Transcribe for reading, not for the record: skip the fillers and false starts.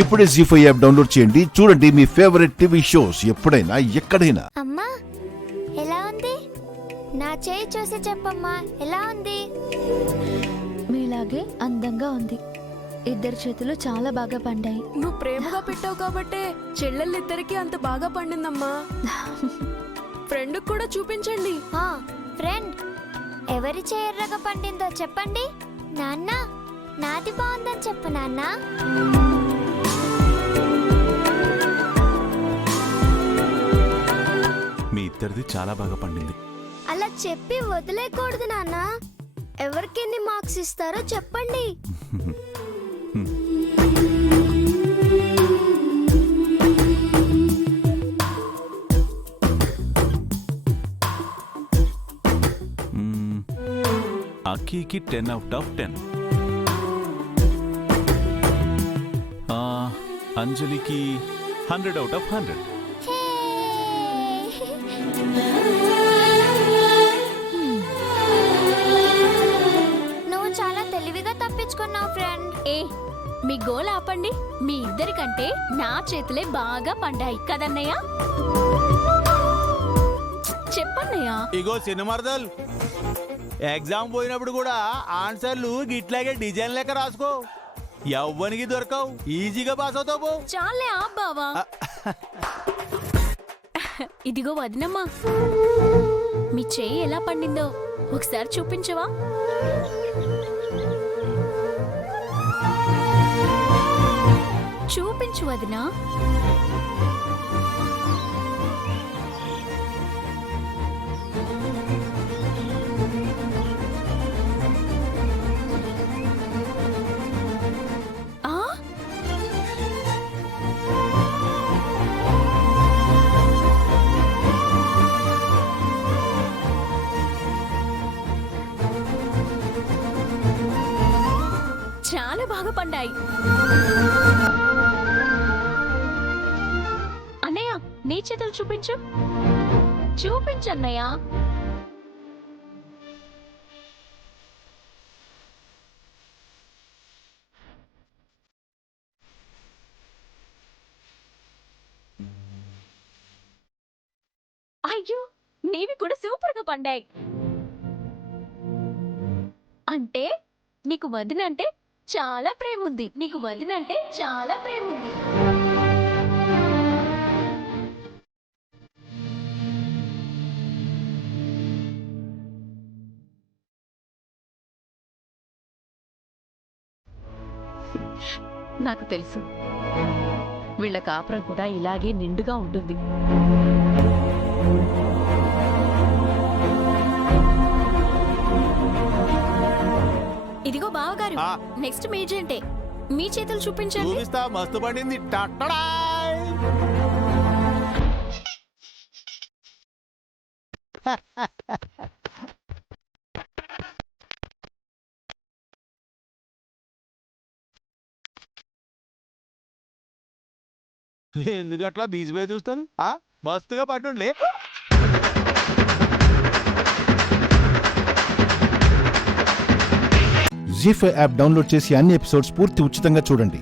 ఇప్పుడే జీ5 app download చేయండి. చూడండి మీ ఫేవరెట్ టీవీ షోస్ ఎప్పుడైనా ఎక్కడైనా. అమ్మా ఎలా ఉంది? నా చేయి చూసి చెప్పమ్మా ఎలా ఉంది? మీలాగే అందంగా ఉంది. ఇద్దరి చేతులు చాలా బాగా పండాయి. నువ్వు ప్రేమగా పెట్టావు కాబట్టే చెల్లెళ్ళిద్దరికి అంత బాగా పండిందమ్మా. ఫ్రెండ్ కూడా చూపించండి. ఫ్రెండ్ ఎవరి చేయర్రగా పండిందో చెప్పండి. నాన్న నాది బాగుందని చెప్పు నాన్న. మీ ఇద్దరిది చాలా బాగా పండింది. అలా చెప్పి వదిలేకూడదు నాన్న. ఎవరికి ఎన్ని మార్క్స్ ఇస్తారో చెప్పండి. అక్కీకి 10/10. అంజలికి 100/100. నువ్వు చాలా తెలివిగా తప్పించుకున్నావు ఫ్రెండ్. మీ గోల్ ఆపండి. మీ ఇద్దరికంటే నా చేతులే బాగా పండాయి కదన్నయ్య. చెప్పన్నయ్య. ఇగో సినిమార్దల్, ఎగ్జామ్ పోయినప్పుడు కూడా ఆన్సర్లు గిట్లాగే డిజైన్ లెక్క రాసుకో. ఎవ్వనికి దొరకవు, ఈజీగా పాస్ అవుతావు పో. చాలే ఆ బావా. ఇదిగో వదినమ్మా, మీ చెయ్యి ఎలా పండిందో ఒకసారి చూపించవా? చూపించు వదినా. చాలా బాగా పండాయి. అన్నయ్య నీ చేతులు చూపించు. చూపించు అన్నయ్య. అయ్యో నీవి కూడా సూపర్ గా పండాయి. అంటే నీకు వదినంటే చాలా ప్రేమ ఉంది. నీకు వదినంటే చాలా ప్రేమ ఉంది. నాకు తెలుసు, వీళ్ళ కాపురం కూడా ఇలాగే నిండుగా ఉంటుంది. ఇదిగో బావగారు, నెక్స్ట్ మేజెంటే. మీ చేతులు చూపించండి. చూపిస్తా, మస్తు పండింది. టట్టడాయ్. ఎందుకట్లా బీచ్పై చూస్తాను? మస్తుగా పట్టుండలే. జీ5 యాప్ డౌన్లోడ్ చేసి అన్ని ఎపిసోడ్స్ పూర్తి ఉచితంగా చూడండి.